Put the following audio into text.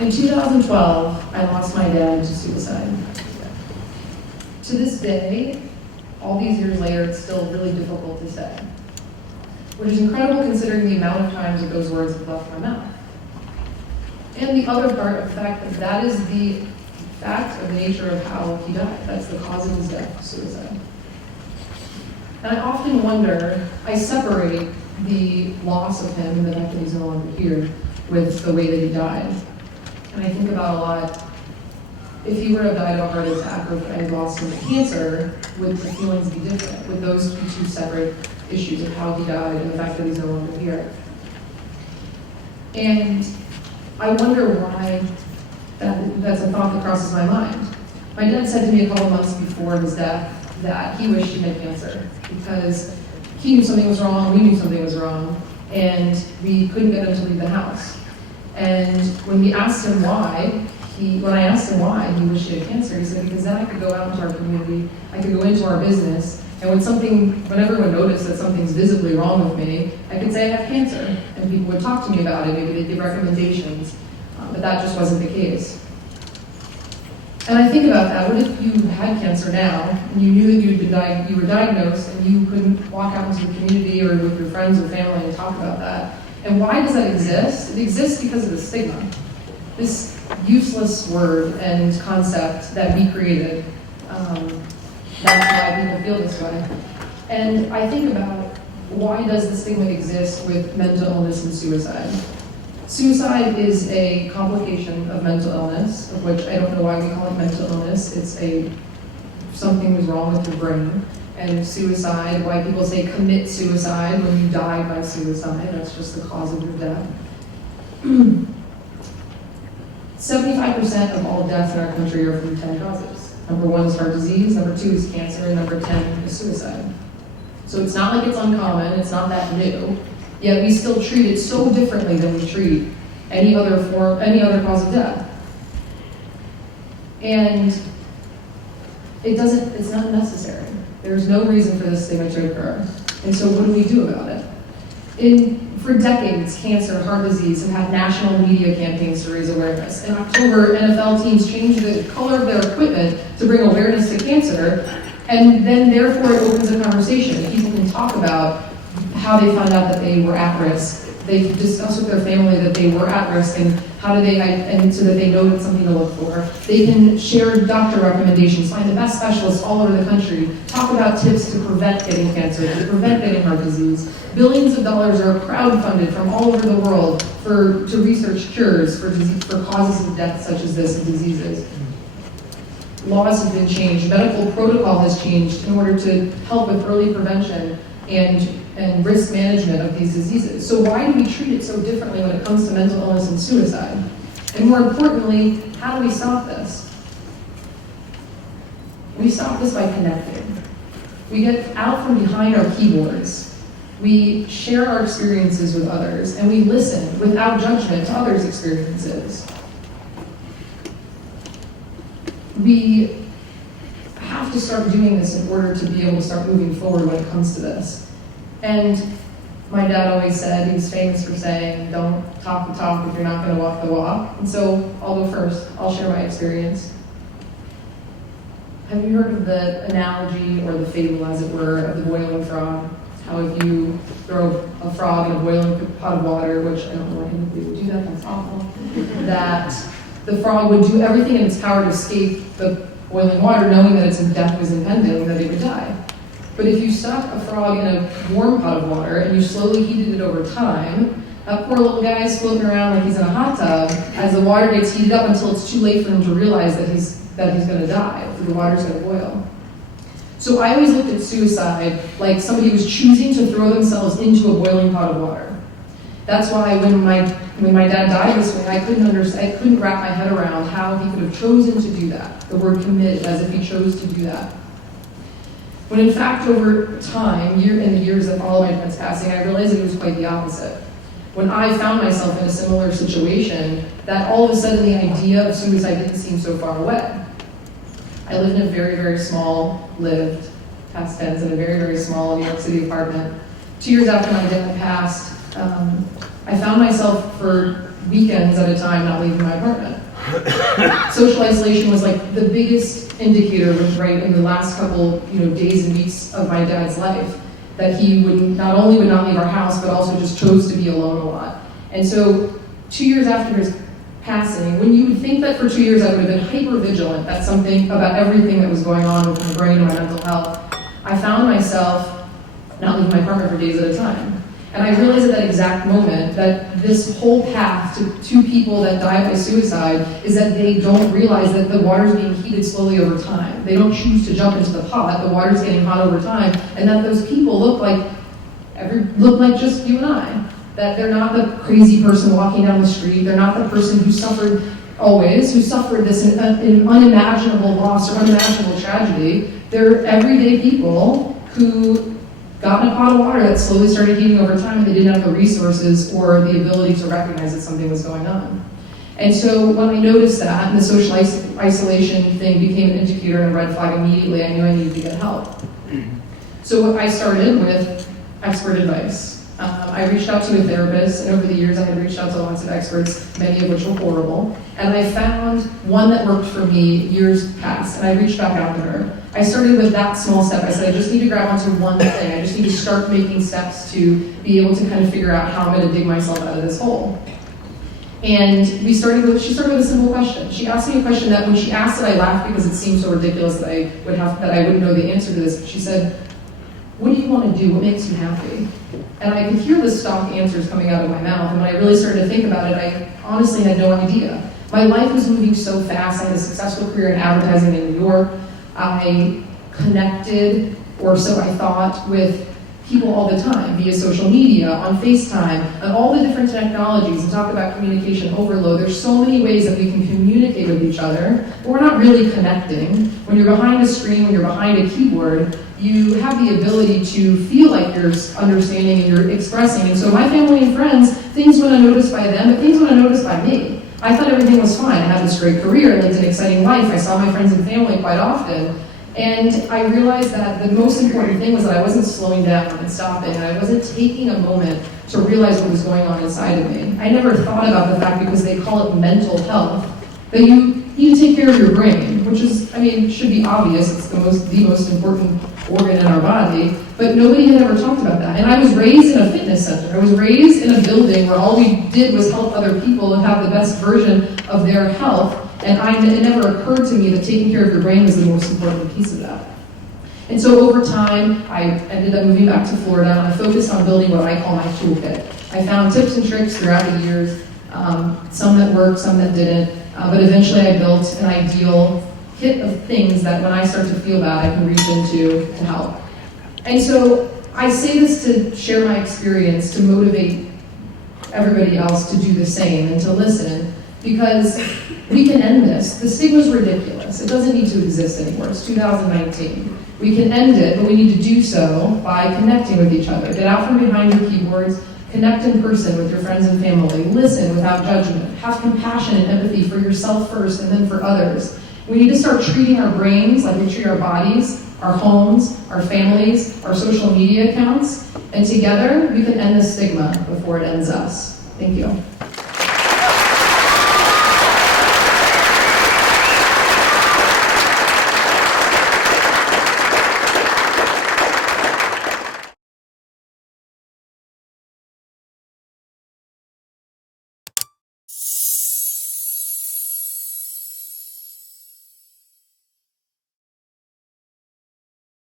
In 2012, I lost my dad to suicide. To this day, all these years later, it's still really difficult to say, which is incredible considering the amount of times that those words have left my mouth. And the other part of the fact that that is the fact of the nature of how he died. That's the cause of his death, suicide. And I often wonder, I separate the loss of him and the fact that he's no longer here with the way that he died. And I think about a lot, if he were to have died of a heart attack or if I had lost him to cancer, would the feelings be different? Would those be two separate issues of how he died and the fact that he's no longer here? And I wonder why that's a thought that crosses my mind. My dad said to me a couple months before his death that he wished he had cancer because he knew something was wrong, we knew something was wrong, and we couldn't get him to leave the house. And when I asked him why he wished he had cancer, he said, because then I could go out into our community, I could go into our business, and when everyone noticed that something's visibly wrong with me, I could say I have cancer, and people would talk to me about it, maybe they'd give recommendations, but that just wasn't the case. And I think about that, what if you had cancer now, and you knew that you were diagnosed, and you couldn't walk out into the community or with your friends or family and talk about that? And why does that exist? It exists because of the stigma. This useless word and concept that we created. That's why people feel this way. And I think about why does the stigma exist with mental illness and suicide? Suicide is a complication of mental illness, of which I don't know why we call it mental illness. It's something was wrong with your brain. And suicide, why people say commit suicide when you die by suicide, that's just the cause of your death. 75% of all deaths in our country are from 10 causes. Number 1 is heart disease, number 2 is cancer, and number 10 is suicide. So it's not like it's uncommon, it's not that new, yet we still treat it so differently than we treat any other cause of death. And it's not necessary. There's no reason for this stigma to occur. And so what do we do about it? For decades, cancer and heart disease have had national media campaigns to raise awareness. In October, NFL teams changed the color of their equipment to bring awareness to cancer, and then therefore it opens a conversation. People can talk about how they found out that they were at risk. They discuss with their family that they were at risk and and so that they know it's something to look for. They can share doctor recommendations, find the best specialists all over the country, talk about tips to prevent getting cancer, to prevent getting heart disease. Billions of dollars are crowdfunded from all over the world to research cures for causes of death such as this and diseases. Laws have been changed, medical protocol has changed in order to help with early prevention and risk management of these diseases. So why do we treat it so differently when it comes to mental illness and suicide? And more importantly, how do we stop this? We stop this by connecting. We get out from behind our keyboards. We share our experiences with others, and we listen without judgment to others' experiences. We have to start doing this in order to be able to start moving forward when it comes to this. And my dad always said, he was famous for saying, don't talk the talk if you're not going to walk the walk. And so I'll go first. I'll share my experience. Have you heard of the analogy or the fable, as it were, of the boiling frog? How if you throw a frog in a boiling pot of water, which I don't know why anybody would do that, that's awful, that the frog would do everything in its power to escape the boiling water, knowing that its death was impending, that it would die. But if you stuck a frog in a warm pot of water and you slowly heated it over time, that poor little guy is floating around like he's in a hot tub as the water gets heated up until it's too late for him to realize that he's going to die, or the water's going to boil. So I always looked at suicide like somebody was choosing to throw themselves into a boiling pot of water. That's why when my dad died this way, I couldn't wrap my head around how he could have chosen to do that. The word commit, as if he chose to do that. When in fact, over time, in the years that followed my dad's passing, I realized it was quite the opposite. When I found myself in a similar situation, that all of a sudden the idea of suicide didn't seem so far away. I lived in a very, very small, past tense, in a very, very small New York City apartment. 2 years after my dad passed, I found myself for weekends at a time not leaving my apartment. Social isolation was like the biggest indicator, right in the last couple, days and weeks of my dad's life, that he not only would not leave our house, but also just chose to be alone a lot. And so 2 years after his passing, when you would think that for 2 years I would have been hyper vigilant about everything that was going on with my brain and my mental health, I found myself not leaving my apartment for days at a time. And I realized at that exact moment that this whole path to two people that die by suicide is that they don't realize that the water's being heated slowly over time. They don't choose to jump into the pot, the water's getting hot over time, and that those people look like just you and I. That they're not the crazy person walking down the street, they're not the person who suffered this unimaginable loss or unimaginable tragedy. They're everyday people who got in a pot of water that slowly started heating over time, and they didn't have the resources or the ability to recognize that something was going on. And so when I noticed that, and the social isolation thing became an indicator and a red flag immediately, I knew I needed to get help. So I started with expert advice. I reached out to a therapist, and over the years I had reached out to lots of experts, many of which were horrible. And I found one that worked for me years past, and I reached back out to her. I started with that small step. I said, I just need to grab onto one thing. I just need to start making steps to be able to kind of figure out how I'm going to dig myself out of this hole. And she started with a simple question. She asked me a question that when she asked it, I laughed because it seemed so ridiculous that I wouldn't know the answer to this. But she said, what do you want to do? What makes you happy? And I could hear the stock answers coming out of my mouth. And when I really started to think about it, I honestly had no idea. My life was moving so fast. I had a successful career in advertising in New York. I connected, or so I thought, with people all the time via social media, on FaceTime, and all the different technologies. And talk about communication overload. There's so many ways that we can communicate with each other, but we're not really connecting. When you're behind a screen, when you're behind a keyboard, you have the ability to feel like you're understanding and you're expressing. And so my family and friends, things went unnoticed by them, but things went unnoticed by me. I thought everything was fine. I had this great career, I lived an exciting life, I saw my friends and family quite often. And I realized that the most important thing was that I wasn't slowing down and stopping, and I wasn't taking a moment to realize what was going on inside of me. I never thought about the fact, because they call it mental health, that you need to take care of your brain, which is, should be obvious. It's the most important organ in our body, but nobody had ever talked about that. And I was raised in a fitness center. I was raised in a building where all we did was help other people and have the best version of their health, and it never occurred to me that taking care of your brain was the most important piece of that. And so over time, I ended up moving back to Florida, and I focused on building what I call my toolkit. I found tips and tricks throughout the years, some that worked, some that didn't, but eventually I built an ideal kit of things that when I start to feel bad, I can reach into to help. And so I say this to share my experience, to motivate everybody else to do the same and to listen, because we can end this. The stigma's ridiculous. It doesn't need to exist anymore. It's 2019. We can end it, but we need to do so by connecting with each other. Get out from behind your keyboards, connect in person with your friends and family, listen without judgment, have compassion and empathy for yourself first and then for others. We need to start treating our brains like we treat our bodies, our homes, our families, our social media accounts, and together we can end the stigma before it ends us. Thank you.